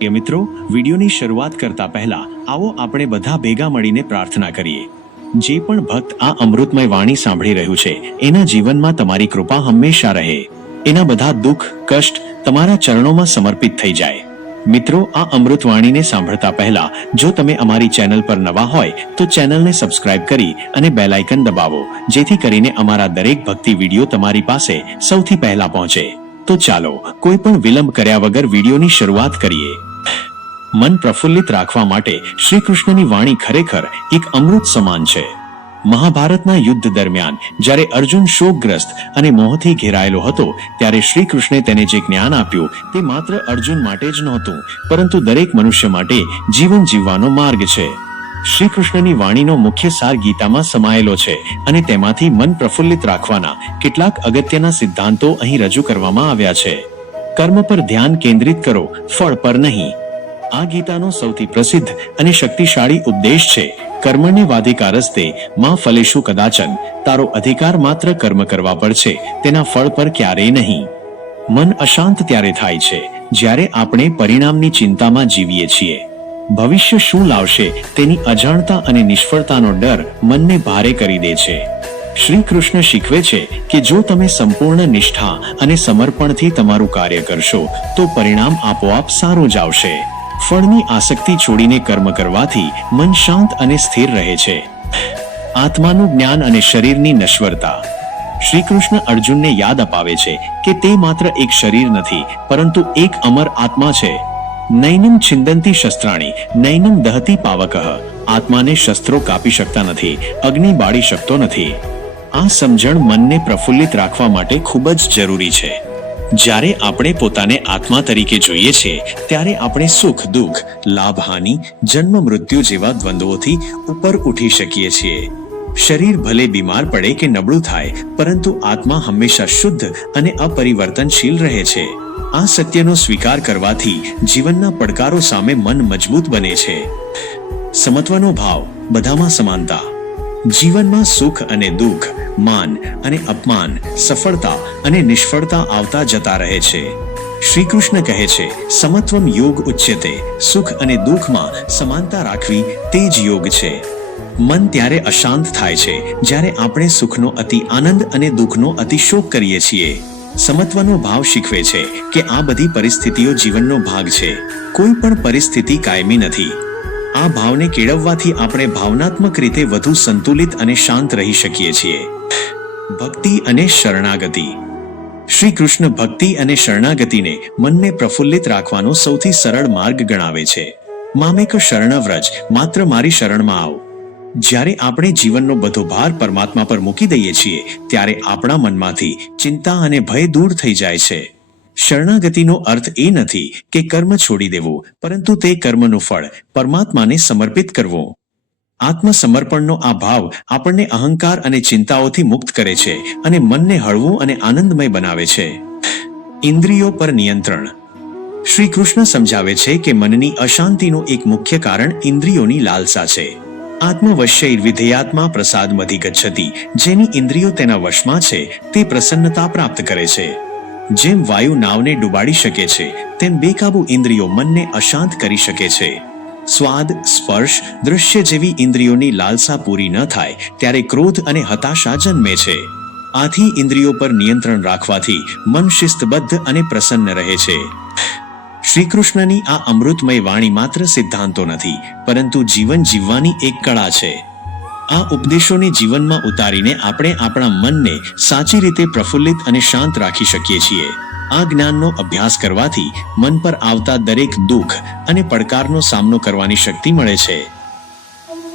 એ મિત્રો, વિડીયોની શરૂઆત કરતા પહેલા આવો આપણે બધા ભેગા મળીને પ્રાર્થના કરીએ। જે પણ ભક્ત આ અમૃતમય વાણી સાંભળી રહ્યું છે એના જીવનમાં તમારી કૃપા હંમેશા રહે, એના બધા દુઃખ કષ્ટ તમારા ચરણોમાં સમર્પિત થઈ જાય। મિત્રો, આ અમૃત વાણીને સાંભળતા પહેલા જો તમે અમારી ચેનલ પર નવા હોય તો ચેનલને સબસ્ક્રાઇબ કરી અને બેલ આઇકન દબાવો, જેથી કરીને અમારા દરેક ભક્તિ વિડીયો તમારી પાસે સૌથી પહેલા પહોંચે। તો ચાલો કોઈ પણ વિલંબ કર્યા વગર વિડીયોની શરૂઆત કરીએ। મન પ્રફુલ્લિત રાખવા માટે શ્રી કૃષ્ણની વાણી ખરેખર એક અમૃત સમાન છે। મહાભારતના યુદ્ધ દરમિયાન જ્યારે અર્જુન શોકગ્રસ્ત અને મોહથી ઘેરાયેલો હતો ત્યારે શ્રી કૃષ્ણે તેને જે જ્ઞાન આપ્યું તે માત્ર અર્જુન માટે જ નહોતું, પરંતુ દરેક મનુષ્ય માટે જીવન જીવવાનો માર્ગ છે। શ્રી કૃષ્ણની વાણીનો મુખ્ય સાર ગીતામાં સમાયેલો છે અને તેમાંથી મન પ્રફુલ્લિત રાખવાના કેટલાક અગત્યના સિદ્ધાંતો અહીં રજૂ કરવામાં આવ્યા છે। કર્મ પર ધ્યાન કેન્દ્રિત કરો, ફળ પર નહીં। આ ગીતાનો સૌથી પ્રસિદ્ધ અને શક્તિશાળી ઉપદેશ છે, કર્મણ્યવાધિકારસ્તે માં ફલેષુ કદાચન, તારો અધિકાર માત્ર કર્મ કરવા પર છે, તેના ફળ પર ક્યારેય નહીં। મન અશાંત ત્યારે થાય છે જ્યારે આપણે પરિણામની ચિંતામાં જીવીએ છીએ। ભવિષ્ય શું લાવશે તેની અજાણતા અને નિષ્ફળતાનો ડર મનને ભારે કરી દે છે। શ્રી કૃષ્ણ શીખવે છે કે જો તમે સંપૂર્ણ નિષ્ઠા અને સમર્પણથી તમારું કાર્ય કરશો તો પરિણામ આપોઆપ સારું જ આવશે। ફળની આસક્તિ છોડીને કર્મ કરવાથી મન શાંત અને સ્થિર રહે છે। આત્માનું જ્ઞાન અને શરીરની નશ્વરતા। શ્રી કૃષ્ણ અર્જુનને યાદ અપાવે છે કે તે માત્ર એક શરીર નથી, પરંતુ એક અમર આત્મા છે। નૈનમ છિંદંતી શસ્ત્રાણી નૈનમ દહતી પાવકઃ, આત્માને શસ્ત્રો કાપી શકતા નથી, અગ્નિ બાળી શકતો નથી। આ સમજણ મનને પ્રફુલ્લિત રાખવા માટે ખૂબ જ જરૂરી છે। જ્યારે આપણે પોતાને આત્મા તરીકે જોઈએ છીએ ત્યારે આપણે સુખ દુઃખ, લાભ હાનિ, જન્મ મૃત્યુ જેવા દ્વંદ્વોથી ઉપર ઉઠી શકીએ છીએ। શરીર ભલે બીમાર પડે કે નબળું થાય, પરંતુ આત્મા હંમેશા શુદ્ધ અને અપરિવર્તનશીલ રહે છે। આ સત્યનો સ્વીકાર કરવાથી જીવનના પડકારો સામે મન મજબૂત બને છે। સમત્વનો ભાવ, બધામાં સમાનતા। જીવનમાં સુખ અને દુઃખ, માન અને અપમાન, સફળતા અને નિષ્ફળતા આવતા જતા રહે છે। શ્રી કૃષ્ણ કહે છે, સમત્વમ યોગ ઉચ્યતે, સુખ અને દુઃખમાં સમાનતા રાખવી તે જ યોગ છે। મન ત્યારે અશાંત થાય છે જ્યારે આપણે સુખનો અતિ આનંદ અને દુઃખનો અતિ શોક કરીએ છીએ। સમત્વનો ભાવ શીખવે છે કે આ બધી પરિસ્થિતિઓ જીવનનો ભાગ છે, કોઈ પણ પરિસ્થિતિ કાયમી નથી। આ ભાવને કેળવવાથી આપણે ભાવનાત્મક રીતે વધુ સંતુલિત અને શાંત રહી શકીએ છીએ। ભક્તિ અને શરણાગતિ। શ્રી કૃષ્ણ ભક્તિ અને શરણાગતિને મનને પ્રફુલ્લિત રાખવાનો સૌથી સરળ માર્ગ ગણાવે છે। મામેક શરણ વ્રજ, માત્ર મારી શરણમાં આવ। જ્યારે આપણે જીવનનો બધો ભાર પરમાત્મા પર મૂકી દઈએ છીએ ત્યારે આપણા મનમાંથી ચિંતા અને ભય દૂર થઈ જાય છે। શરણાગતિનો અર્થ એ નથી કે કર્મ છોડી દેવું, પરંતુ તે કર્મનું ફળ પરમાત્માને સમર્પિત કરવું। આત્મસમર્પણનો આ ભાવ આપણને અહંકાર અને ચિંતાઓથી મુક્ત કરે છે અને મનને હળવું અને આનંદમય બનાવે છે। ઇન્દ્રિયો પર નિયંત્રણ। શ્રી કૃષ્ણ સમજાવે છે કે મનની અશાંતિનું એક મુખ્ય કારણ ઇન્દ્રિયોની લાલસા છે। આત્મવશ્યૈર્વિધેયાત્મા પ્રસાદમધિ ગચ્છતિ, જેની ઇન્દ્રિયો તેના વશમાં છે તે પ્રસન્નતા પ્રાપ્ત કરે છે। જેમ વાયુ નાવને ડૂબાડી શકે છે, તેમ બેકાબુ ઇન્દ્રિયો મનને અશાંત કરી શકે છે। સ્વાદ, સ્પર્શ, દૃશ્ય જેવી ઇન્દ્રિયોની લાલસા પૂરી ન થાય ત્યારે ક્રોધ અને હતાશા જન્મે છે। આથી ઇન્દ્રિયો પર નિયંત્રણ રાખવાથી મન શિસ્તબદ્ધ અને પ્રસન્ન રહે છે। શ્રી કૃષ્ણની આ અમૃતમય વાણી માત્ર સિદ્ધાંતો નથી, પરંતુ જીવન જીવવાની એક કળા છે। આ ઉપદેશોને જીવનમાં ઉતારીને આપણે આપણા મનને સાચી રીતે પ્રફુલ્લિત અને શાંત રાખી શકીએ છીએ। આ જ્ઞાનનો અભ્યાસ કરવાથી મન પર આવતા દરેક દુઃખ અને પડકારનો સામનો કરવાની શક્તિ મળે છે।